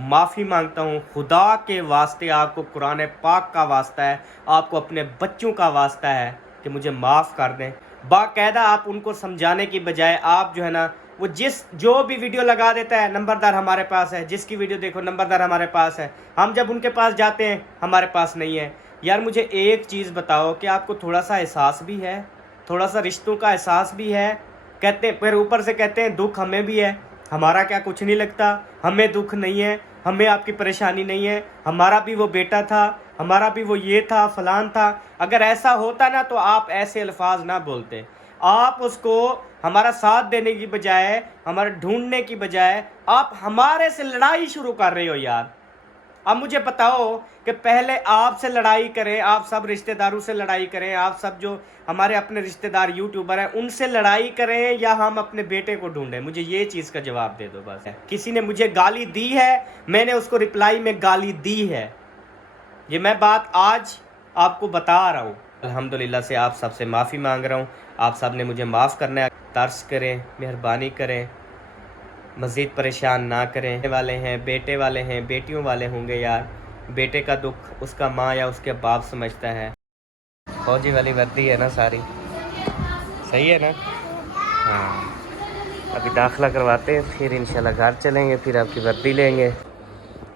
माफ़ी मांगता हूँ। खुदा के वास्ते आपको, कुरान पाक का वास्ता है, आपको अपने बच्चों का वास्ता है कि मुझे माफ़ कर दें। बाकायदा आप उनको समझाने की बजाय आप जो है ना, वो जो भी वीडियो लगा देता है, नंबरदार हमारे पास है, जिसकी वीडियो देखो नंबरदार हमारे पास है। हम जब उनके पास जाते हैं हमारे पास नहीं है। यार मुझे एक चीज़ बताओ कि आपको थोड़ा सा एहसास भी है, थोड़ा सा रिश्तों का एहसास भी है। कहते हैं, फिर ऊपर से कहते हैं दुख हमें भी है। हमारा क्या कुछ नहीं लगता? हमें दुख नहीं है, हमें आपकी परेशानी नहीं है, हमारा भी वो बेटा था, हमारा भी वो ये था, फलान था। अगर ऐसा होता ना तो आप ऐसे अल्फाज ना बोलते। आप उसको हमारा साथ देने की बजाय, हमारे ढूंढने की बजाय आप हमारे से लड़ाई शुरू कर रहे हो यार। अब मुझे बताओ कि पहले आपसे लड़ाई करें, आप सब रिश्तेदारों से लड़ाई करें, आप सब जो हमारे अपने रिश्तेदार यूट्यूबर हैं उनसे लड़ाई करें, या हम अपने बेटे को ढूंढें? मुझे ये चीज़ का जवाब दे दो बस। किसी ने मुझे गाली दी है, मैंने उसको रिप्लाई में गाली दी है। ये मैं बात आज आपको बता रहा हूँ। अल्हम्दुलिल्लाह से आप सबसे माफ़ी मांग रहा हूँ। आप सब ने मुझे माफ़ करना है। तर्स करें, मेहरबानी करें, मज़ीद परेशान ना करें। वाले हैं, बेटे वाले हैं, बेटियों वाले होंगे यार। बेटे का दुख उसका माँ या उसके बाप समझता है। फौजी वाली वर्दी है ना सारी, सही है ना? हाँ, अभी दाखिला करवाते हैं, फिर इंशाल्लाह घर चलेंगे, फिर आपकी वर्दी लेंगे।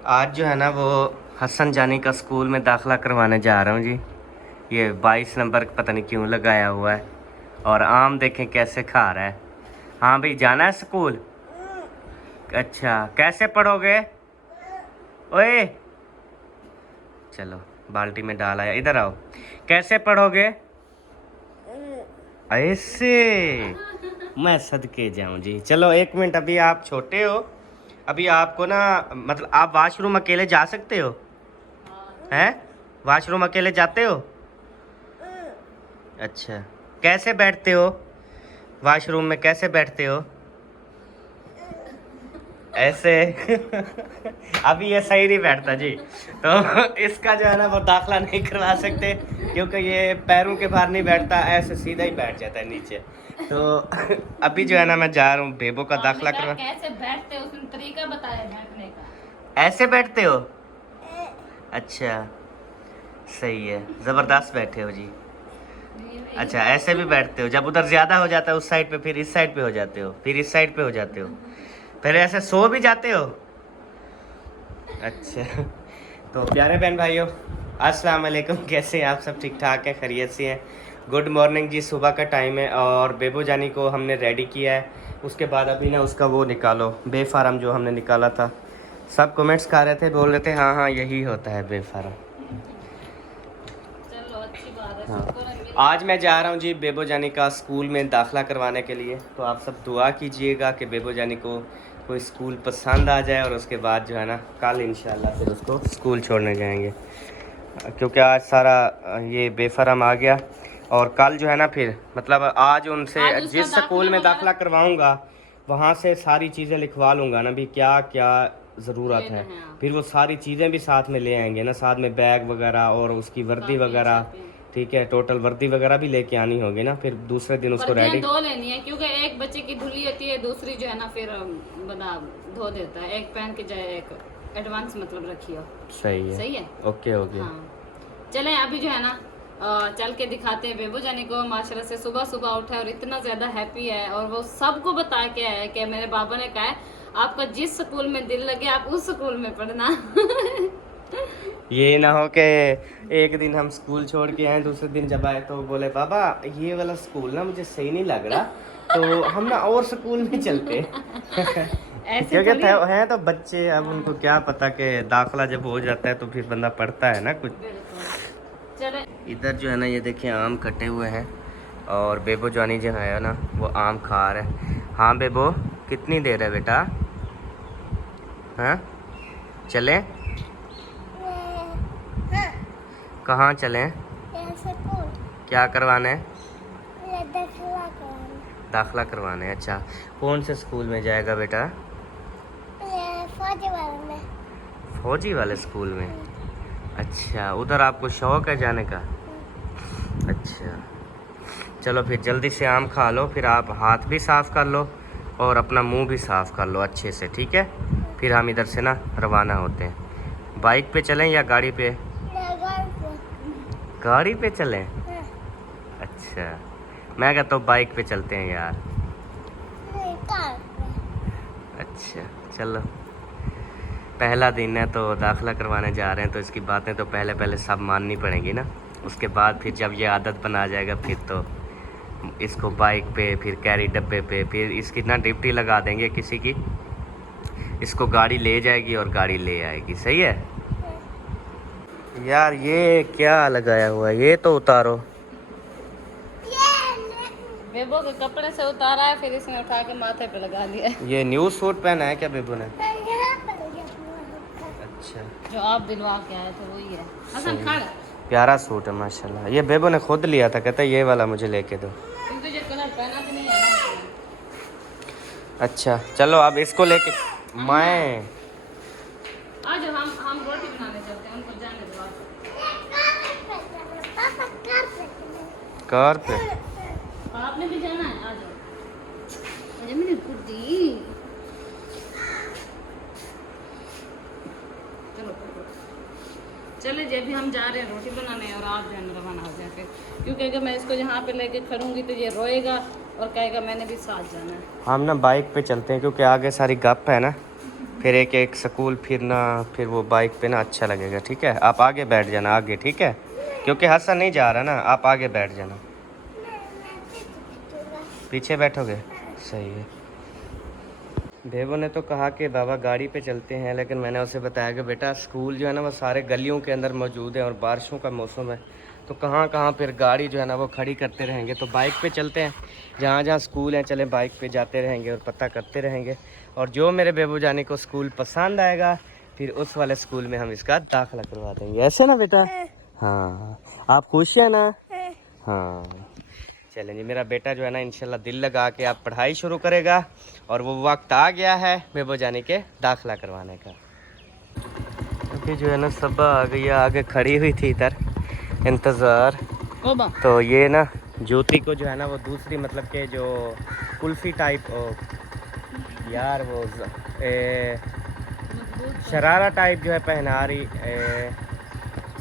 आज जो है ना वो हसन जानी का स्कूल में दाखिला करवाने जा रहा हूँ जी। ये 22 नंबर पता नहीं क्यों लगाया हुआ है, और आम देखें कैसे खा रहा है। हाँ भाई, जाना है स्कूल? अच्छा, कैसे पढ़ोगे? ओए चलो, बाल्टी में डाल आया, इधर आओ। कैसे पढ़ोगे? ऐसे? मैं सदके जाऊं जी। चलो एक मिनट, अभी आप छोटे हो, अभी आपको ना, मतलब आप वाशरूम अकेले जा सकते हो? हैं? वाशरूम अकेले जाते हो? अच्छा, कैसे बैठते हो वाशरूम में, कैसे बैठते हो? ऐसे? अभी ये सही नहीं बैठता जी, तो इसका जो है ना वो दाखला नहीं करवा सकते, क्योंकि ये पैरों के बाहर नहीं बैठता, ऐसे सीधा ही बैठ जाता है नीचे। तो अभी जो है ना मैं जा रहा हूँ बेबो का दाखला करवा। कैसे बैठते हो, उसने तरीका बताया बैठने का। ऐसे बैठते हो? अच्छा, सही है, ज़बरदस्त बैठे हो जी। अच्छा, ऐसे भी बैठते हो? जब उधर ज़्यादा हो जाता है उस साइड पे, फिर इस साइड पे हो जाते हो, फिर इस साइड पे हो जाते हो, फिर ऐसे सो भी जाते हो? अच्छा। तो प्यारे बहन भाइयों, अस्सलाम वालेकुम। कैसे हैं आप सब? ठीक ठाक है, खैरियत से हैं? गुड मॉर्निंग जी। सुबह का टाइम है और बेबो जानी को हमने रेडी किया है। उसके बाद अभी ना उसका वो निकालो, बेफारम जो हमने निकाला था। सब कमेंट्स खा रहे थे, बोल रहे थे हाँ हाँ यही होता है बेफारम। चलो अच्छी बात है, हाँ, शुक्र है मेरी। आज मैं जा रहा हूँ जी बेबो जानी का स्कूल में दाखिला करवाने के लिए। तो आप सब दुआ कीजिएगा कि बेबो जानी को कोई स्कूल पसंद आ जाए, और उसके बाद जो है ना कल इंशाल्लाह फिर उसको स्कूल छोड़ने जाएंगे, क्योंकि आज सारा ये बेफरम आ गया। और कल जो है ना फिर, मतलब आज उनसे आज उसका जिस स्कूल में दाखिला करवाऊँगा वहाँ से सारी चीज़ें लिखवा लूँगा ना भी, क्या क्या ज़रूरत लेना है। है आप। फिर वो सारी चीज़ें भी साथ में ले आएंगे ना, साथ में बैग वगैरह और उसकी वर्दी काफी वगैरह। शॉपिंग। ठीक है, टोटल वर्दी वगैरह भी लेके आनी होगी ना, फिर दूसरे दिन उसको वर्दियां रेडी। दो लेनी है, क्योंकि एक बच्चे की धुली होती है, दूसरी जो है ना फिर बना धो देता है। एक पहन के जाए, एक एडवांस मतलब रखियो। सही है, सही है। Okay okay. हाँ, चलें अभी जो है ना चल के दिखाते हैं बेबो जानी को। माशाल्लाह से सुबह सुबह उठा है और इतना ज़्यादा हैप्पी है, और वो सबको बता के आया है कि मेरे बाबा ने कहा है आपका जिस स्कूल में दिल लगे आप उस स्कूल में पढ़ना। ये ना हो कि एक दिन हम स्कूल छोड़ के आए, दूसरे दिन जब आए तो बोले बाबा ये वाला स्कूल ना मुझे सही नहीं लग रहा, तो हम ना और स्कूल में चलते। ऐसे क्योंकि थोड़ी। हैं तो बच्चे, अब उनको क्या पता कि दाखला जब हो जाता है तो फिर बंदा पढ़ता है ना कुछ। चले इधर जो है ना ये देखिए आम कटे हुए हैं, और बेबो जानी जो है ना वो आम खा रहा है। हाँ बेबो, कितनी देर है बेटा? हाँ, चलें? कहाँ चलें? क्या करवाना है? दाखिला करवाना है। अच्छा, कौन से स्कूल में जाएगा बेटा? फौजी वाले स्कूल में? अच्छा, उधर आपको शौक है जाने का? अच्छा, चलो फिर जल्दी से आम खा लो, फिर आप हाथ भी साफ़ कर लो और अपना मुंह भी साफ़ कर लो अच्छे से, ठीक है? फिर हम इधर से ना रवाना होते हैं। बाइक पे चलें या गाड़ी पे? गाड़ी पे चलें? अच्छा, मैं कहता हूँ बाइक पे चलते हैं यार। अच्छा चलो, पहला दिन है तो दाखिला करवाने जा रहे हैं, तो इसकी बातें तो पहले पहले सब माननी पड़ेंगी ना। उसके बाद फिर जब ये आदत बना जाएगा फिर तो इसको बाइक पे, फिर कैरी डब्बे पे, फिर इसकी ना ड्यूटी लगा देंगे किसी की, इसको गाड़ी ले जाएगी और गाड़ी ले आएगी। सही है यार। ये क्या लगाया हुआ है, ये तो उतारो। बेबो के कपड़े से उतारा है, फिर इसने उठा के माथे पे लगा लिया है। ये न्यू सूट पहना है क्या बेबू ने? अच्छा, जो आप दिलवा के आए थे वही है। हसन खड़, प्यारा सूट है माशाल्लाह। ये बेबू ने खुद लिया था, कहता ये वाला मुझे लेके दो। क्योंकि जो कलर पहना तो नहीं है ना। अच्छा चलो अब इसको लेके मैं आज हम रोटी बनाने चलते हैं, उनको जाने दो आप। कार पे। आपने भी जाना है, आ जाओ। अरे मैंने कुर्ती। चलो चले जी, अभी हम जा रहे हैं रोटी बनाने और आप जो है ना रवाना हो जाए फिर, क्योंकि अगर मैं इसको यहाँ पे लेके खड़ूंगी तो ये रोएगा और कहेगा मैंने भी साथ जाना है। हम ना बाइक पे चलते हैं क्योंकि आगे सारी गप है ना, फिर एक एक स्कूल फिरना, फिर वो बाइक पे ना अच्छा लगेगा। ठीक है, आप आगे बैठ जाना आगे, ठीक है, क्योंकि हसन नहीं जा रहा ना, आप आगे बैठ जाना। पीछे बैठोगे? सही है। बेबो ने तो कहा कि बाबा गाड़ी पे चलते हैं, लेकिन मैंने उसे बताया कि बेटा स्कूल जो है ना वो सारे गलियों के अंदर मौजूद है और बारिशों का मौसम है, तो कहाँ कहाँ फिर गाड़ी जो है ना वो खड़ी करते रहेंगे, तो बाइक पे चलते हैं। जहाँ जहाँ स्कूल हैं चले बाइक पे जाते रहेंगे और पता करते रहेंगे, और जो मेरे बेबू जाने को स्कूल पसंद आएगा फिर उस वाले स्कूल में हम इसका दाखिला करवा देंगे। ऐसे ना बेटा? हाँ, आप खुश हैं ना? हाँ चलें जी, मेरा बेटा जो है ना इंशाल्लाह दिल लगा के आप पढ़ाई शुरू करेगा, और वो वक्त आ गया है बेबो जाने के दाखिला करवाने का। अभी जो है ना सबा आ गई, आगे खड़ी हुई थी इधर इंतज़ार। तो ये ना ज्योति को जो है ना वो दूसरी मतलब के जो कुल्फ़ी टाइप यार वो शरारा टाइप जो है पहना रही,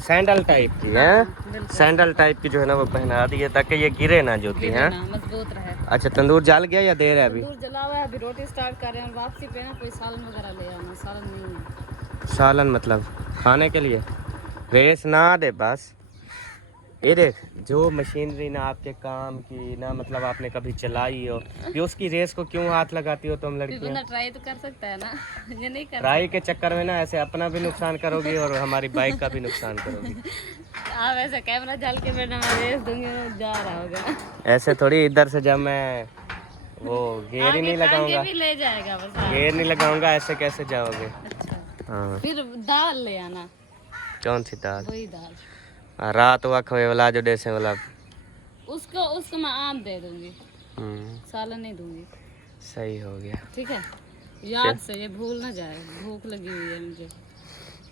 सैंडल टाइप की है, सैंडल टाइप की जो है ना वो पहना दी है ताकि ये गिरे ना ज्योति है, मजबूत रहे। अच्छा तंदूर जल गया या देर है अभी? तंदूर जला हुआ है, अभी रोटी स्टार्ट कर रहे हैं और वापसी पे ना कोई सालन वगैरह ले आना। सालन नहीं है। सालन मतलब खाने के लिए? रेस ना दे बस। ये देख, जो मशीनरी ना आपके काम की ना मतलब आपने कभी चलाई हो, ये उसकी रेस को क्यों हाथ लगाती हो तुम लड़कियां? ट्राई तो कर सकता है ना। ये नहीं कर ट्राई के चक्कर में ना ऐसे अपना भी नुकसान करोगी और हमारी बाइक का भी नुकसान करोगी। आप ऐसे कैमरा डाल के बेटा मैं रेस दूंगी, जा रहा होगा। ऐसे थोड़ी, इधर से जब मैं वो गेयर ही नहीं लगाऊंगा, भी ले जाएगा बस। गेयर नहीं लगाऊंगा ऐसे कैसे जाओगे? अच्छा, हाँ। फिर दाल ले आना। कौन सी दाल? वही दाल। रात हुआ खोए वाला जो देसे वाला, उसको मैं आम दे दूंगी, सालन नहीं दूंगी। सही हो गया। ठीक है, याद से ये भूल ना जाए, भूख लगी हुई है मुझे।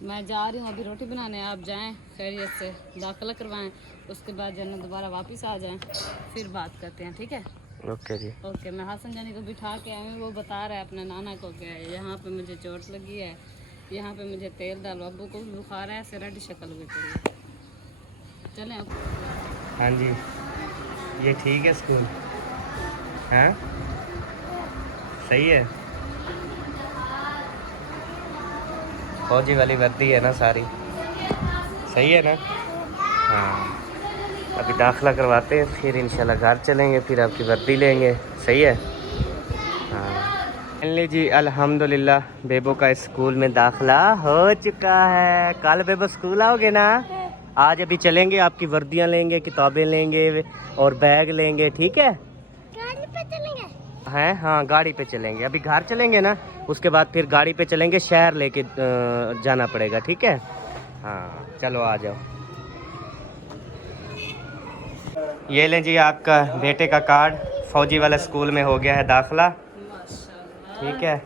मैं जा रही हूँ अभी रोटी बनाने, आप जाएं खैरियत से दाखिला करवाएं, उसके बाद जन्नत दोबारा वापस आ जाएं, फिर बात करते हैं। ठीक है, ओके जी। ओके। मैं हसन जानी को बिठा के आए, वो बता रहा है अपने नाना को क्या है, यहाँ पे मुझे चोट लगी है, यहाँ पे मुझे तेल डालो, अब्बू को भी बुखार है, ऐसे रेड शक्ल हुई पड़ी है। चलें अब। हाँ जी, ये ठीक है स्कूल? हाँ सही है। फौजी वाली वर्दी है ना सारी, सही है ना? हाँ, अभी दाखिला करवाते हैं फिर इंशाल्लाह घर चलेंगे, फिर आपकी वर्दी लेंगे। सही है। हाँ फाइनली जी अल्हम्दुलिल्लाह बेबो का स्कूल में दाखिला हो चुका है। कल बेबो स्कूल आओगे ना? आज अभी चलेंगे, आपकी वर्दियाँ लेंगे, किताबें लेंगे और बैग लेंगे। ठीक है? गाड़ी पे चलेंगे? हैं, हाँ गाड़ी पे चलेंगे। अभी घर चलेंगे ना, उसके बाद फिर गाड़ी पे चलेंगे, शहर लेके जाना पड़ेगा। ठीक है? हाँ चलो आ जाओ। ये लें जी आपका बेटे का कार्ड, फौजी वाला स्कूल में हो गया है दाखिला। ठीक है,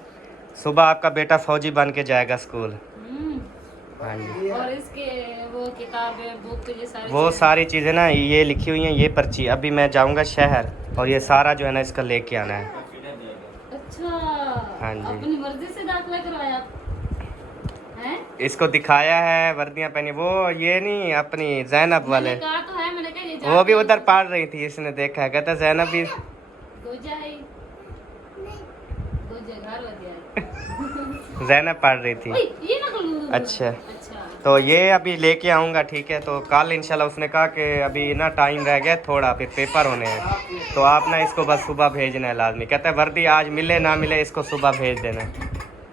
सुबह आपका बेटा फौजी बन के जाएगा स्कूल। हाँ जी। और इसके वो किताबें, बुक, ये सारी वो सारी चीज़ें ना ये लिखी हुई हैं, ये पर्ची। अभी मैं जाऊंगा शहर और ये सारा जो है ना इसका लेके आना है। अच्छा, हाँ जी। अपनी मर्जी से दाखिला करवाया? इसको दिखाया है वर्दियां पहनी, वो ये नहीं अपनी जैनब वाले, मैंने कहा तो है, मैंने कहा ये वो भी उधर पढ़ रही थी, इसने देखा है, कहता जैनब भी गोजा है, गोजा घर लग गया। जैनब पढ़ रही थी। ओए, ये ना करूँ। अच्छा, अच्छा तो ये अभी लेके आऊँगा, ठीक है। तो कल इंशाल्लाह उसने कहा कि अभी ना टाइम रह गया थोड़ा, फिर पेपर होने हैं, तो आप ना इसको बस सुबह भेजना है लाजमी। कहता है वर्दी आज मिले ना मिले इसको सुबह भेज देना।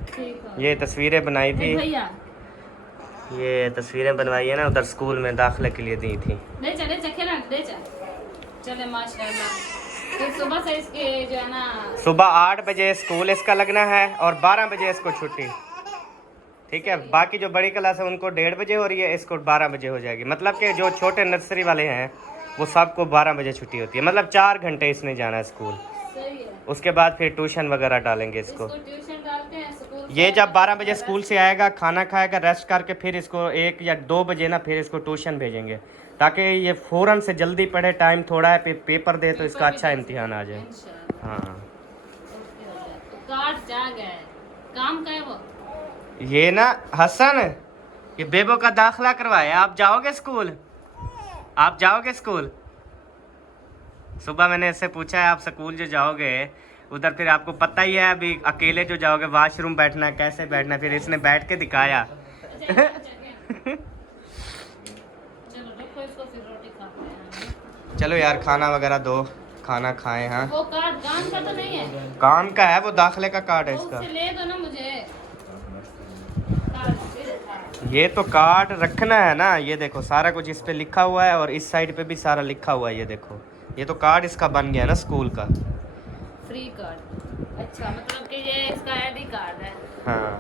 ठीक है। ये तस्वीरें बनाई थी, भैया ये तस्वीरें बनवाई है ना, उधर स्कूल में दाखिले के लिए दी थी। ले चले खेला ले चले माशाल्लाह। फिर सुबह से इसके जो है ना, सुबह 8 बजे स्कूल इसका लगना है और 12 बजे इसको छुट्टी, ठीक है। बाकी जो बड़ी क्लास है उनको 1:30 बजे हो रही है, इसको 12 बजे हो जाएगी। मतलब कि जो छोटे नर्सरी वाले हैं वो सबको 12 बजे छुट्टी होती है, मतलब 4 घंटे इसने जाना है स्कूल। सही है। उसके बाद फिर ट्यूशन वगैरह डालेंगे इसको। ट्यूशन डालते हैं स्कूल। ये जब 12 बजे स्कूल से आएगा, खाना खाएगा, रेस्ट करके फिर इसको 1 या 2 बजे ना फिर इसको ट्यूशन भेजेंगे, ताकि ये फ़ौरन से जल्दी पढ़े, टाइम थोड़ा है, पेपर दे तो इसका अच्छा इम्तिहान आ जाए। इंशाल्लाह। हाँ, तो कार्ड जा गया है, काम का है वो। ये ना हसन, ये बेबो का दाखिला करवाया, आप जाओगे स्कूल? आप जाओगे स्कूल? सुबह मैंने इससे पूछा है आप स्कूल जो जाओगे उधर, फिर आपको पता ही है अभी अकेले जो जाओगे वॉशरूम बैठना है, कैसे बैठना है, फिर इसने बैठ के दिखाया। चलो रखो इसको, फिर रोटी खाते हैं। चलो यार खाना वगैरह दो, खाना खाएं। हाँ, वो कार्ड काम का तो नहीं है? काम का है, वो दाखिले का कार्ड है तो इसका। उससे ले दो ना मुझे कार्ड। ये तो कार्ड रखना है ना, ये देखो सारा कुछ इस पे लिखा हुआ है और इस साइड पे भी सारा लिखा हुआ है, ये देखो, ये तो कार्ड इसका बन गया ना स्कूल का। फ्री कार्ड, अच्छा मतलब कि ये इसका आईडी कार्ड है। हाँ,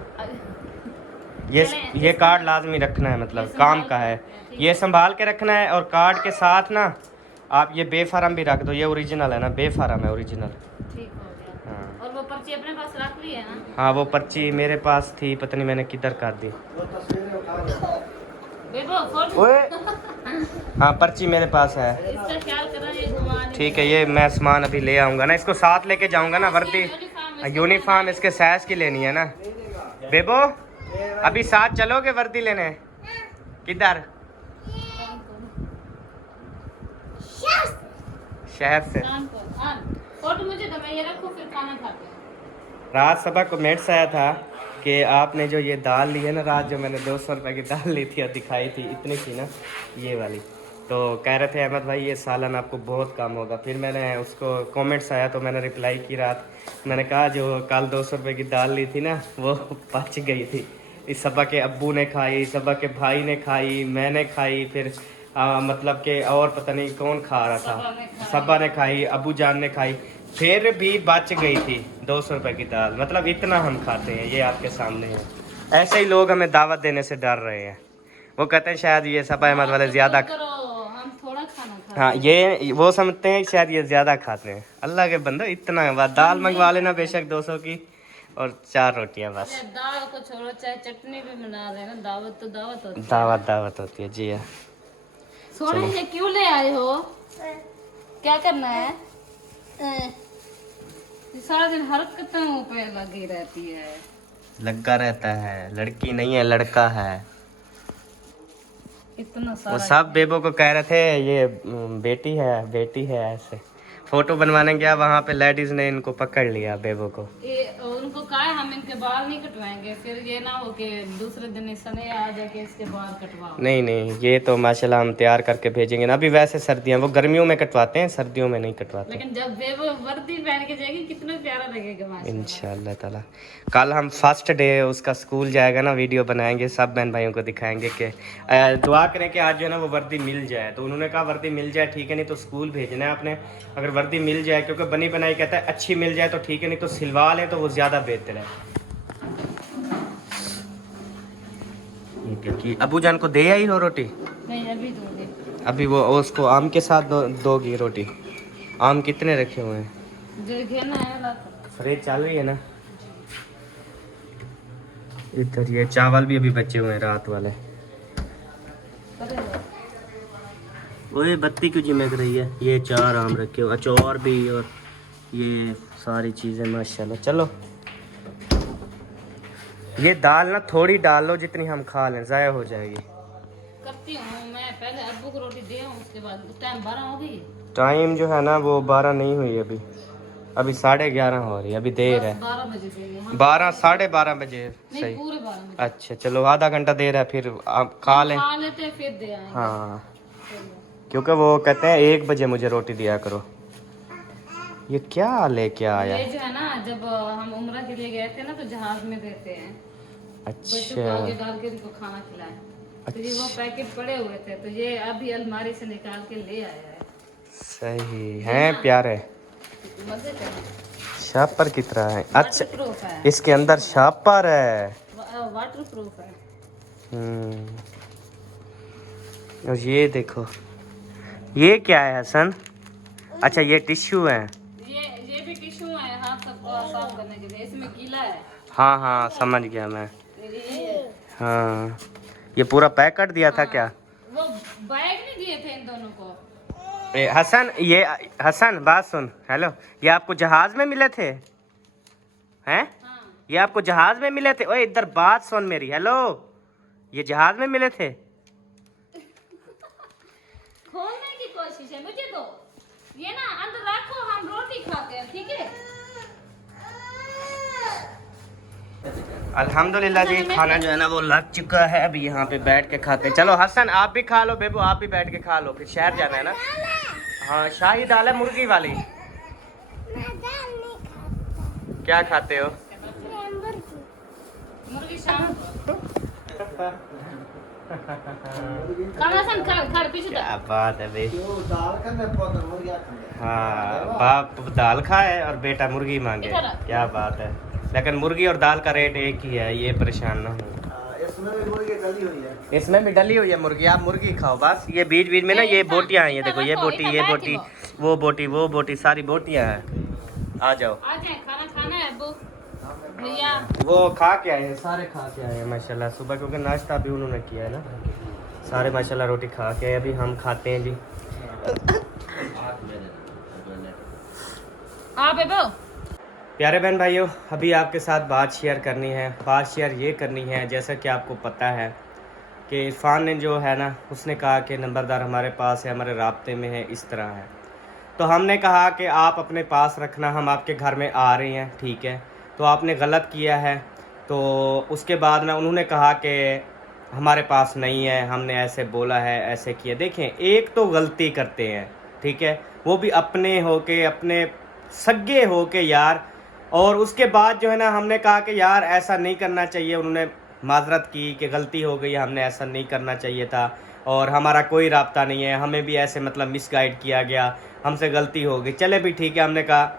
ये कार्ड लाजमी रखना है, मतलब काम का है, ये संभाल के रखना है। और कार्ड के साथ ना आप ये बेफारम भी रख दो, ये ओरिजिनल है ना, बेफारम है ओरिजिनल। ठीक हो गया। हाँ और वो पर्ची अपने पास रख ली है ना? हाँ, वो पर्ची मेरे पास थी, पता नहीं मैंने किधर कर दी। बेबो फोटो। ओए, हाँ पर्ची मेरे पास है। इसका ख्याल करना, ये घुमा नहीं। ठीक है, ये मैं सामान अभी ले आऊँगा ना, इसको साथ लेके जाऊँगा ना, वर्दी यूनिफॉर्म इसके साइज की लेनी है ना। बेबो अभी साथ चलोगे वर्दी लेने? किधर? शहर से। शाम को। हाँ, फोटो मुझे दो, मैं ये रखूँ फिर खाना खाते हैं। रात सुबह कमेंट्स आया था कि आपने जो ये दाल ली है ना, रात जो मैंने 200 रुपये की दाल ली थी और दिखाई थी, इतनी थी ना ये वाली, तो कह रहे थे अहमद भाई ये सालन आपको बहुत कम होगा। फिर मैंने उसको कमेंट्स आया तो मैंने रिप्लाई की रात, मैंने कहा जो कल 200 रुपये की दाल ली थी ना वो बच गई थी। इस सबा के अब्बू ने खाई, सबा के भाई ने खाई, मैंने खाई, फिर मतलब कि और पता नहीं कौन खा रहा था, सबा ने खाई, अबू जान ने खाई, फिर भी बच गई थी 200 रुपये की दाल। मतलब इतना हम खाते हैं, ये आपके सामने है। ऐसे ही लोग हमें दावत देने से डर रहे हैं, वो कहते हैं शायद ये सबा अहमद वाले ज़्यादा, हम थोड़ा खाना खाते हाँ ये वो समझते हैं शायद ये ज़्यादा खाते हैं। अल्लाह के बंदो इतना बात, दाल मंगवा लेना बेशक 200 की और 4 रोटियाँ बस। हैं। दाल को छोड़ो, चाहे चटनी भी बना लेना, दावत तो दावत होती है। दावत होती है जी। हाँ, सोने ये क्यों ले आए हो? क्या करना है? ये सारा दिन हरकतों पे लगी रहती है। लगा रहता है, लड़की नहीं है लड़का है। इतना वो सारा सब बेबो को कह रहे थे ये बेटी है ऐसे। फोटो बनवाने गया वहाँ पे लेडीज ने इनको पकड़ लिया बेबो को। ये उनको कहा है हम इनके बाल नहीं कटवाएंगे, फिर ये ना हो कि दूसरे दिन ऐसा नहीं आ जाए कि इसके बाल कटवाओ। नहीं ये तो माशाल्लाह हम तैयार करके भेजेंगे ना। अभी वैसे सर्दियाँ, वो गर्मियों में कटवाते हैं, सर्दियों में नहीं कटवाते। लेकिन जब बेबो वर्दी पहन के जाएगी कितना प्यारा लगेगा माशाल्लाह। इंशाल्लाह ताला कल हम फर्स्ट डे उसका स्कूल जाएगा ना, वीडियो बनाएंगे, सब बहन भाइयों को दिखाएंगे कि दुआ करें कि आज जो है ना वो वर्दी मिल जाए। तो उन्होंने कहा वर्दी मिल जाए ठीक है, नहीं तो स्कूल भेजना है आपने। अगर वर्दी मिल जाए, क्योंकि बनी बनाई कहता है अच्छी मिल जाए तो ठीक है, नहीं तो सिलवा लें तो वो ज़्यादा बेहतर है। कि अबू जान को दे आई हो रोटी? नहीं अभी दूंगी। अभी वो उसको आम के साथ दोगी रोटी? आम कितने रखे हुए हैं? जो घेना है फ्रिज चालू ही है ना। इधर ये चावल भी अभी बचे हुए हैं रात वाले। वही बत्ती क्यों चिमक रही है? ये 4 आम रखे हुए, अचार भी और ये सारी चीज़ें माशाल्लाह। चलो ये दाल ना थोड़ी डाल लो जितनी हम खा लें, ज़ाया हो जाएगी। करती हूँ मैं, पहले अब्बू को रोटी दे आऊँ, उसके बाद टाइम 12 हो गई। टाइम जो है ना वो 12 नहीं हुई अभी, अभी 11:30 हो रही है, अभी देर है। 12 बजे देंगे हम। 12 12:30 बजे नहीं, सही। पूरे 12 बजे। अच्छा चलो, आधा घंटा देर है, फिर आप खा लें। खा लेते हैं फिर दे आएंगे। हाँ, चलो। क्योंकि वो कहते हैं 1 बजे मुझे रोटी दिया करो। ये क्या लेके आया? ये जो है ना, जब हम उम्रा के लिए गए थे ना तो जहाज में देते हैं बच्चों को, अच्छा आगे डाल के इनको खाना खिलाए। तो ये वो पैकेट पड़े हुए थे, तो ये अभी अलमारी से निकाल के ले आया है। सही है, प्यारे मजे का है। शापर की तरह है। अच्छा, वाटरप्रूफ है। इसके अंदर शापर है। वाटरप्रूफ है। और ये देखो, ये क्या है हसन? अच्छा ये टिश्यू है। ये भी टिश्यू है, हाथ सबको साफ करने के लिए। इसमें गीला है। हाँ हाँ समझ गया मैं। ये हाँ, ये पूरा पैक कर दिया था क्या? वो बैग नहीं दिए थे इन दोनों को। हसन, ये हसन बात सुन, हेलो, ये आपको जहाज में मिले थे हैं? हाँ। ये आपको जहाज में मिले थे? ओए इधर बात सुन मेरी, हेलो, ये जहाज में मिले थे? खोलने की कोशिश है, मुझे दो। ये ना अंदर रखो, हम रोटी खाते हैं, ठीक है? अल्हम्दुलिल्लाह जी, खाना जो है ना वो लग चुका है, अभी यहाँ पे बैठ के खाते हैं। चलो हसन आप भी खा लो, बेबू आप भी बैठ के खा लो, फिर शहर जाना है ना। हाँ शाही दाल है, मुर्गी वाली। क्या खाते हो? मुर्गी शाम को। खाना खा पीछे क्या बात है भाई। हाँ, बाप दाल खाए और बेटा मुर्गी मांगे, क्या बात है। लेकिन मुर्गी और दाल का रेट एक ही है, ये परेशान ना हो। इसमें भी डली हुई है मुर्गी, आप मुर्गी खाओ बस। ये बीच बीच में ना ये बोटियाँ हैं, ये देखो, ये बोटी, ये बोटी, वो बोटी, वो बोटी, सारी बोटियाँ हैं। आ जाओ, आ जाए, खाना खाना है अब्बू भैया। वो खा के आए हैं, सारे खा के आए हैं माशाल्लाह सुबह, क्योंकि नाश्ता भी उन्होंने किया है ना, सारे माशाल्लाह रोटी खा के आए। अभी हम खाते हैं जी। हाँ बेबो। प्यारे बहन भाइयों, अभी आपके साथ बात शेयर करनी है। बात शेयर ये करनी है, जैसा कि आपको पता है कि इरफान ने जो है ना, उसने कहा कि नंबरदार हमारे पास है, हमारे राब्ते में है, इस तरह है। तो हमने कहा कि आप अपने पास रखना, हम आपके घर में आ रहे हैं, ठीक है। तो आपने गलत किया है। तो उसके बाद ना उन्होंने कहा कि हमारे पास नहीं है, हमने ऐसे बोला है, ऐसे किया। देखें, एक तो गलती करते हैं, ठीक है, वो भी अपने होके, अपने सगे होके यार। और उसके बाद जो है ना, हमने कहा कि यार ऐसा नहीं करना चाहिए। उन्होंने माजरत की कि गलती हो गई, हमने ऐसा नहीं करना चाहिए था, और हमारा कोई राब्ता नहीं है, हमें भी ऐसे मतलब मिसगाइड किया गया, हमसे गलती हो गई। चले भी ठीक है, हमने कहा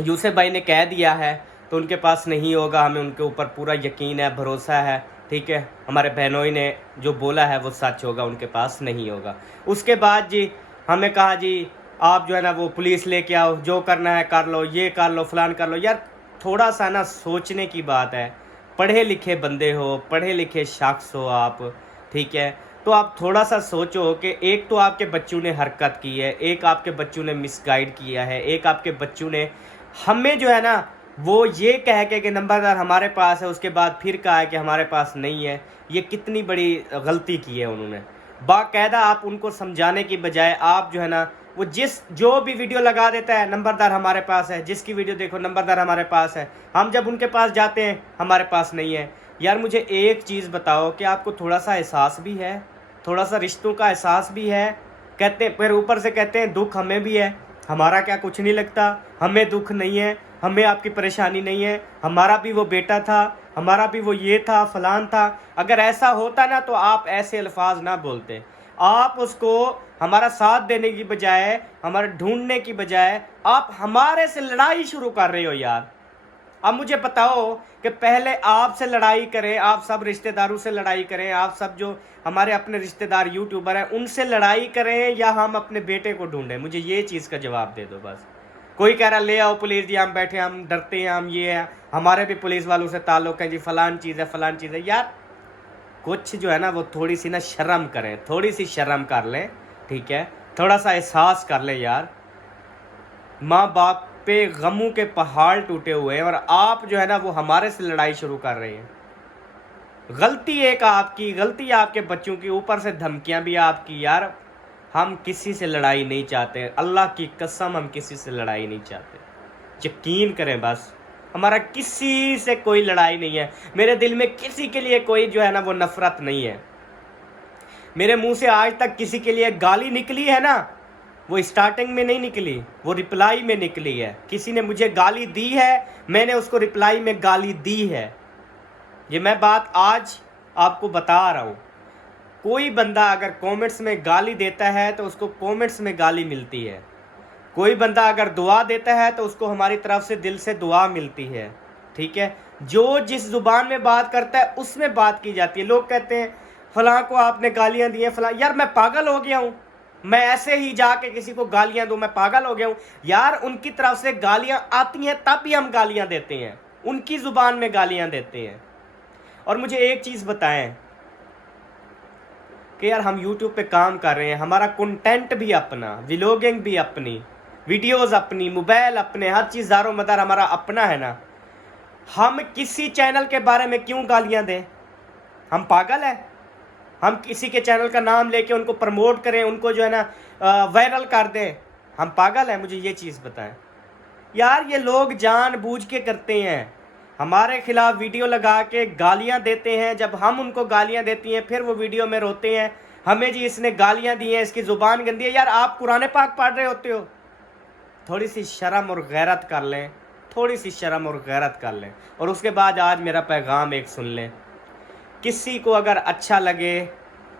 यूसुफ भाई ने कह दिया है तो उनके पास नहीं होगा, हमें उनके ऊपर पूरा यकीन है, भरोसा है, ठीक है। हमारे बहनोई ने जो बोला है वो सच होगा, उनके पास नहीं होगा। उसके बाद जी हमें कहा जी आप जो है ना वो पुलिस लेके आओ, जो करना है कर लो, ये कर लो, फलान कर लो। यार थोड़ा सा ना सोचने की बात है, पढ़े लिखे बंदे हो, पढ़े लिखे शख्स हो आप, ठीक है। तो आप थोड़ा सा सोचो कि एक तो आपके बच्चों ने हरकत की है, एक आपके बच्चों ने मिसगाइड किया है, एक आपके बच्चों ने हमें जो है ना वो ये कह के कि नंबरदार हमारे पास है, उसके बाद फिर कहा है कि हमारे पास नहीं है। ये कितनी बड़ी गलती की है उन्होंने। बाकायदा आप उनको समझाने की बजाय आप जो है ना वो जो भी वीडियो लगा देता है, नंबरदार हमारे पास है, जिसकी वीडियो देखो नंबरदार हमारे पास है। हम जब उनके पास जाते हैं हमारे पास नहीं है। यार मुझे एक चीज़ बताओ कि आपको थोड़ा सा एहसास भी है, थोड़ा सा रिश्तों का एहसास भी है। कहते फिर ऊपर से कहते हैं दुख हमें भी है, हमारा क्या कुछ नहीं लगता, हमें दुख नहीं है, हमें आपकी परेशानी नहीं है, हमारा भी वो बेटा था, हमारा भी वो ये था, फलान था। अगर ऐसा होता ना तो आप ऐसे अल्फाज ना बोलते। आप उसको हमारा साथ देने की बजाय, हमारे ढूंढने की बजाय आप हमारे से लड़ाई शुरू कर रहे हो यार। अब मुझे बताओ कि पहले आपसे लड़ाई करें, आप सब रिश्तेदारों से लड़ाई करें, आप सब जो हमारे अपने रिश्तेदार यूट्यूबर हैं उनसे लड़ाई करें, या हम अपने बेटे को ढूंढें? मुझे ये चीज़ का जवाब दे दो बस। कोई कह रहा ले आओ पुलिस जी, हम बैठे, हम डरते हैं, हम ये हैं, हमारे भी पुलिस वालों से ताल्लुक़ है जी, फलान चीज़ है, फलान चीज़ है। यार कुछ जो है ना वो थोड़ी सी ना शर्म करें, थोड़ी सी शर्म कर लें, ठीक है, थोड़ा सा एहसास कर लें यार। माँ बाप पे गमों के पहाड़ टूटे हुए हैं और आप जो है ना वो हमारे से लड़ाई शुरू कर रहे हैं। गलती एक आपकी, गलती आपके बच्चों की, ऊपर से धमकियां भी आपकी। यार हम किसी से लड़ाई नहीं चाहते, अल्लाह की कसम हम किसी से लड़ाई नहीं चाहते, यकीन करें बस। हमारा किसी से कोई लड़ाई नहीं है, मेरे दिल में किसी के लिए कोई जो है ना वो नफरत नहीं है। मेरे मुंह से आज तक किसी के लिए गाली निकली है ना, वो स्टार्टिंग में नहीं निकली, वो रिप्लाई में निकली है। किसी ने मुझे गाली दी है, मैंने उसको रिप्लाई में गाली दी है। ये मैं बात आज आपको बता रहा हूँ। कोई बंदा अगर कमेंट्स में गाली देता है तो उसको कमेंट्स में गाली मिलती है। कोई बंदा अगर दुआ देता है तो उसको हमारी तरफ से दिल से दुआ मिलती है। ठीक है, जो जिस जुबान में बात करता है उसमें बात की जाती है। लोग कहते हैं फलां को आपने गालियां दी हैं, फलां। यार मैं पागल हो गया हूँ, मैं ऐसे ही जाके किसी को गालियां दूं? मैं पागल हो गया हूँ यार। उनकी तरफ से गालियां आती हैं तब भी हम गालियां देते हैं, उनकी जुबान में गालियां देते हैं। और मुझे एक चीज़ बताएं कि यार हम YouTube पे काम कर रहे हैं, हमारा कंटेंट भी अपना, व्लॉगिंग भी अपनी, वीडियोस अपनी, मोबाइल अपने, हर चीज़ दारो मदार हमारा अपना है ना। हम किसी चैनल के बारे में क्यों गालियां दें? हम पागल है? हम किसी के चैनल का नाम लेके उनको प्रमोट करें, उनको जो है ना वायरल कर दें? हम पागल है? मुझे ये चीज़ बताएं यार। ये लोग जानबूझ के करते हैं, हमारे खिलाफ वीडियो लगा के गालियां देते हैं। जब हम उनको गालियां देती हैं फिर वो वीडियो में रोते हैं, हमें जी इसने गालियां दी हैं, इसकी ज़ुबान गंदी है। यार आप कुरान पाक पढ़ रहे होते हो, थोड़ी सी शर्म और गैरत कर लें, थोड़ी सी शर्म और गैरत कर लें। और उसके बाद आज मेरा पैगाम एक सुन लें। किसी को अगर अच्छा लगे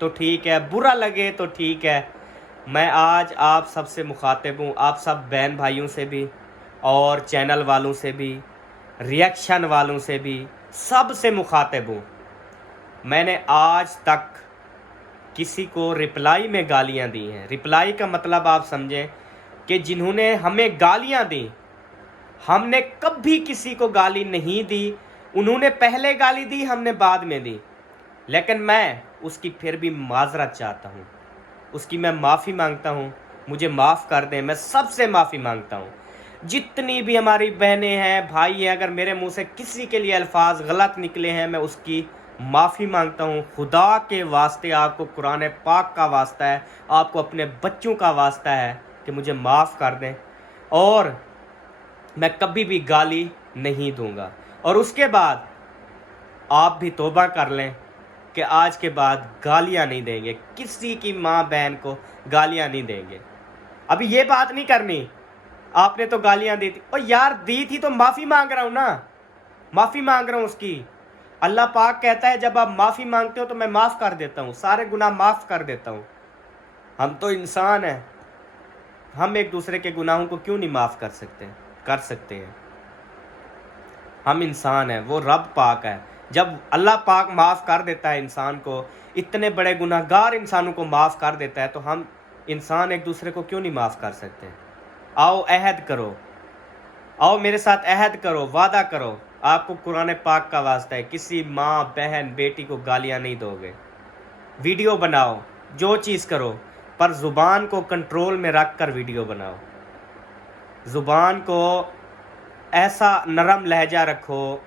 तो ठीक है, बुरा लगे तो ठीक है। मैं आज आप सबसे मुखातिब हूँ, आप सब बहन भाइयों से भी और चैनल वालों से भी, रिएक्शन वालों से भी, सब से मुखातिब हूँ। मैंने आज तक किसी को रिप्लाई में गालियाँ दी हैं। रिप्लाई का मतलब आप समझें कि जिन्होंने हमें गालियाँ दी, हमने कभी किसी को गाली नहीं दी। उन्होंने पहले गाली दी, हमने बाद में दी, लेकिन मैं उसकी फिर भी माजरत चाहता हूँ, उसकी मैं माफ़ी मांगता हूँ। मुझे माफ़ कर दें, मैं सबसे माफ़ी मांगता हूँ। जितनी भी हमारी बहनें हैं, भाई हैं, अगर मेरे मुंह से किसी के लिए अल्फाज गलत निकले हैं, मैं उसकी माफ़ी मांगता हूँ। खुदा के वास्ते, आपको कुरान पाक का वास्ता है, आपको अपने बच्चों का वास्ता है कि मुझे माफ़ कर दें, और मैं कभी भी गाली नहीं दूंगा। और उसके बाद आप भी तौबा कर लें कि आज के बाद गालियां नहीं देंगे, किसी की माँ बहन को गालियां नहीं देंगे। अभी ये बात नहीं करनी आपने तो गालियां दी थी, और यार दी थी तो माफ़ी मांग रहा हूँ ना, माफ़ी मांग रहा हूँ उसकी। अल्लाह पाक कहता है जब आप माफ़ी मांगते हो तो मैं माफ़ कर देता हूँ, सारे गुनाह माफ़ कर देता हूँ। हम तो इंसान हैं, हम एक दूसरे के गुनाहों को क्यों नहीं माफ़ कर सकते? कर सकते हैं। हम इंसान हैं, वो रब पाक है। जब अल्लाह पाक माफ़ कर देता है इंसान को, इतने बड़े गुनाहगार इंसानों को माफ़ कर देता है, तो हम इंसान एक दूसरे को क्यों नहीं माफ़ कर सकते? आओ अहद करो, आओ मेरे साथ अहद करो, वादा करो। आपको कुरान पाक का वास्ता है, किसी माँ बहन बेटी को गालियाँ नहीं दोगे। वीडियो बनाओ, जो चीज़ करो, पर ज़ुबान को कंट्रोल में रख कर वीडियो बनाओ। ज़ुबान को ऐसा नरम लहजा रखो।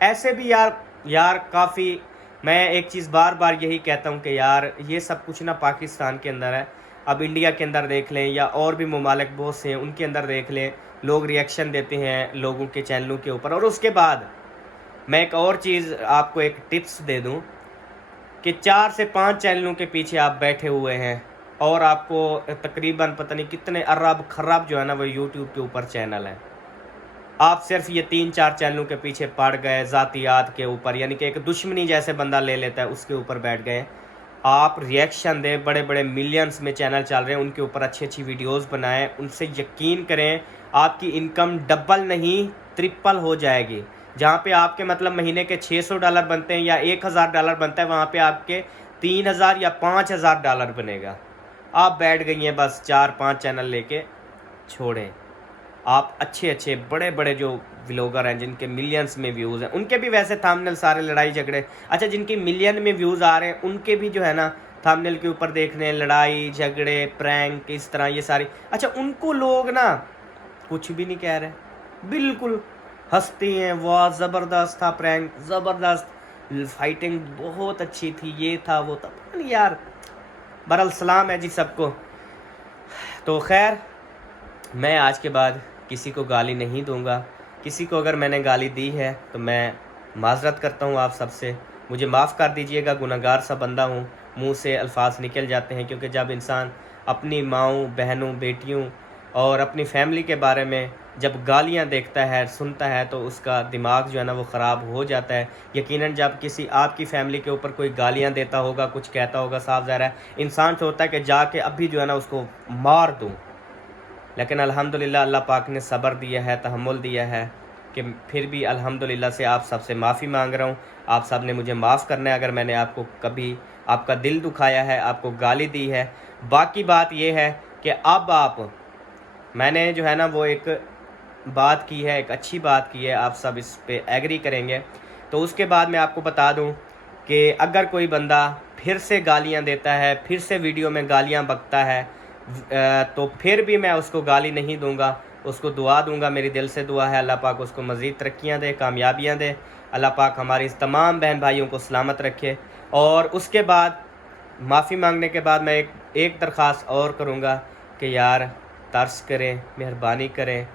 ऐसे भी यार काफ़ी, मैं एक चीज़ बार बार यही कहता हूँ कि यार ये सब कुछ ना पाकिस्तान के अंदर है। अब इंडिया के अंदर देख लें या और भी ममालिक बहुत से हैं, उनके अंदर देख लें, लोग रिएक्शन देते हैं लोगों के चैनलों के ऊपर। और उसके बाद मैं एक और चीज़ आपको एक टिप्स दे दूँ कि 4 से 5 चैनलों के पीछे आप बैठे हुए हैं, और आपको तकरीबन पता नहीं कितने अरब खरब जो है ना वो यूट्यूब के ऊपर चैनल है। आप सिर्फ ये 3-4 चैनलों के पीछे पड़ गए, ज़ातियात के ऊपर, यानी कि एक दुश्मनी जैसे बंदा ले लेता है उसके ऊपर बैठ गए। आप रिएक्शन दें, बड़े बड़े मिलियंस में चैनल चल रहे हैं, उनके ऊपर अच्छी अच्छी वीडियोस बनाएं, उनसे यकीन करें आपकी इनकम डबल नहीं ट्रिपल हो जाएगी। जहाँ पे आपके मतलब महीने के $600 बनते हैं या $1000 बनता है, वहाँ पे आपके 3000 या 5000 डॉलर बनेगा। आप बैठ गई हैं बस 4-5 चैनल लेके, छोड़ें। आप अच्छे अच्छे बड़े बड़े जो व्लॉगर हैं जिनके मिलियंस में व्यूज़ हैं, उनके भी वैसे थंबनेल सारे लड़ाई झगड़े, अच्छा जिनकी मिलियन में व्यूज़ आ रहे हैं उनके भी जो है ना थंबनेल के ऊपर देखने लड़ाई झगड़े प्रैंक इस तरह ये सारी, अच्छा उनको लोग ना कुछ भी नहीं कह रहे, बिल्कुल हंसते हैं, वाह ज़बरदस्त था प्रैंक, ज़बरदस्त। फाइटिंग बहुत अच्छी थी, ये था वो था, पता नहीं यार। बहरहाल सलाम है जी सबको। तो खैर, मैं आज के बाद किसी को गाली नहीं दूंगा। किसी को अगर मैंने गाली दी है तो मैं माज़रत करता हूँ आप सबसे, मुझे माफ़ कर दीजिएगा, गुनहगार सा बंदा हूँ, मुंह से अल्फाज निकल जाते हैं। क्योंकि जब इंसान अपनी माँओं, बहनों, बेटियों और अपनी फैमिली के बारे में जब गालियाँ देखता है, सुनता है, तो उसका दिमाग जो है ना वो ख़राब हो जाता है। यकीनन जब किसी आपकी फैमिली के ऊपर कोई गालियाँ देता होगा, कुछ कहता होगा, साफ ज़ाहिर है इंसान सोचता है कि जाके अभी जो है ना उसको मार दूँ। लेकिन अल्हम्दुलिल्लाह अल्लाह पाक ने सब्र दिया है, तहम्मुल दिया है कि फिर भी अल्हम्दुलिल्लाह से आप सबसे माफ़ी मांग रहा हूँ। आप सब ने मुझे माफ़ करना है अगर मैंने आपको कभी आपका दिल दुखाया है, आपको गाली दी है। बाकी बात ये है कि अब आप, मैंने जो है ना वो एक बात की है, एक अच्छी बात की है, आप सब इस पे एग्री करेंगे। तो उसके बाद मैं आपको बता दूं कि अगर कोई बंदा फिर से गालियां देता है, फिर से वीडियो में गालियां बकता है, तो फिर भी मैं उसको गाली नहीं दूंगा, उसको दुआ दूंगा। मेरी दिल से दुआ है अल्लाह पाक उसको मज़ीद तरक्कियां दे, कामयाबियां दे। अल्लाह पाक हमारी इस तमाम बहन भाइयों को सलामत रखे। और उसके बाद माफ़ी मांगने के बाद मैं एक दरख्वास्त और करूँगा कि यार तर्स करें, मेहरबानी करें,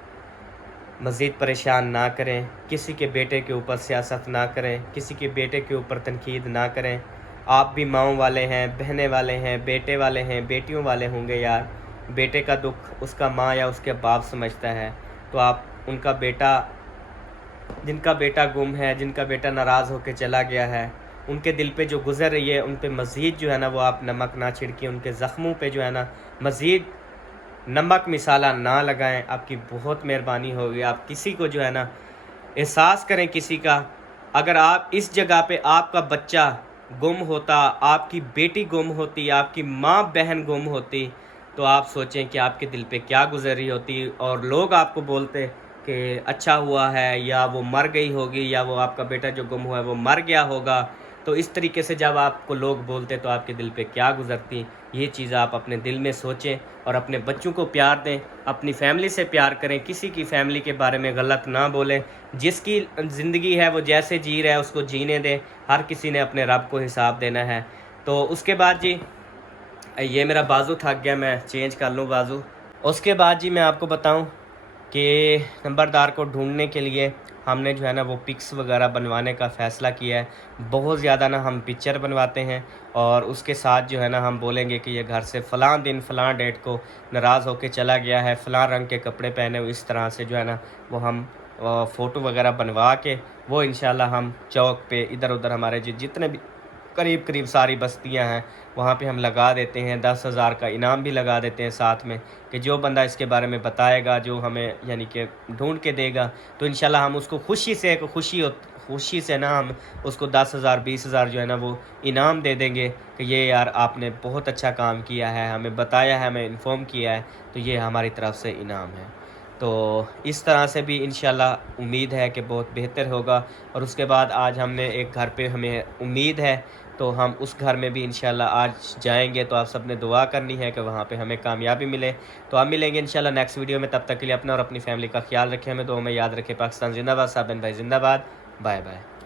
मज़ीद परेशान ना करें, किसी के बेटे के ऊपर सियासत ना करें, किसी के बेटे के ऊपर तनकीद ना करें। आप भी माँओं वाले हैं, बहने वाले हैं, बेटे वाले हैं, बेटियों वाले होंगे यार। बेटे का दुख उसका माँ या उसके बाप समझता है, तो आप उनका बेटा, जिनका बेटा गुम है, जिनका बेटा नाराज़ होकर चला गया है, उनके दिल पे जो गुज़र रही है, उन पे मज़ीद जो है ना वो आप नमक ना छिड़कें, उनके ज़ख्मों पे जो है ना मज़ीद नमक मिसाला ना लगाएं। आपकी बहुत मेहरबानी होगी। आप किसी को जो है ना एहसास करें किसी का, अगर आप इस जगह पे आपका बच्चा गुम होता, आपकी बेटी गुम होती, आपकी माँ बहन गुम होती, तो आप सोचें कि आपके दिल पे क्या गुजर रही होती। और लोग आपको बोलते कि अच्छा हुआ है, या वो मर गई होगी, या वो आपका बेटा जो गुम हुआ है वो मर गया होगा। तो इस तरीके से जब आपको लोग बोलते तो आपके दिल पे क्या गुजरती, ये चीज़ आप अपने दिल में सोचें और अपने बच्चों को प्यार दें, अपनी फैमिली से प्यार करें, किसी की फैमिली के बारे में गलत ना बोलें। जिसकी ज़िंदगी है वो जैसे जी रहा है उसको जीने दें, हर किसी ने अपने रब को हिसाब देना है। तो उसके बाद जी, ये मेरा बाजू थक गया, मैं चेंज कर लूँ बाजू। उसके बाद जी मैं आपको बताऊं कि नंबरदार को ढूंढने के लिए हमने जो है ना वो पिक्स वगैरह बनवाने का फ़ैसला किया है। बहुत ज़्यादा ना हम पिक्चर बनवाते हैं और उसके साथ जो है ना हम बोलेंगे कि ये घर से फ़लाँ दिन फ़लाँ डेट को नाराज़ होके चला गया है, फ़लाँ रंग के कपड़े पहने हुए, इस तरह से जो है ना वो हम फ़ोटो वगैरह बनवा के वो इंशाल्लाह हम चौक पे इधर उधर हमारे जितने भी करीब करीब सारी बस्तियां हैं वहाँ पे हम लगा देते हैं। 10,000 का इनाम भी लगा देते हैं साथ में, कि जो बंदा इसके बारे में बताएगा, जो हमें यानी कि ढूंढ के देगा, तो इंशाल्लाह हम उसको खुशी से, एक खुशी से ना हम उसको 10,000 20,000 जो है ना वो इनाम दे देंगे कि ये यार आपने बहुत अच्छा काम किया है, हमें बताया है, हमें इन्फॉर्म किया है, तो ये हमारी तरफ से इनाम है। तो इस तरह से भी इंशाल्लाह उम्मीद है कि बहुत बेहतर होगा। और उसके बाद आज हमने एक घर पे हमें उम्मीद है, तो हम उस घर में भी इंशाल्लाह आज जाएंगे। तो आप सब ने दुआ करनी है कि वहाँ पे हमें कामयाबी मिले। तो आप मिलेंगे इंशाल्लाह नेक्स्ट वीडियो में। तब तक के लिए अपना और अपनी फैमिली का ख्याल रखें, हमें दुआ में याद रखें। पाकिस्तान जिंदाबाद, साबिन भाई जिंदाबाद। Bye bye.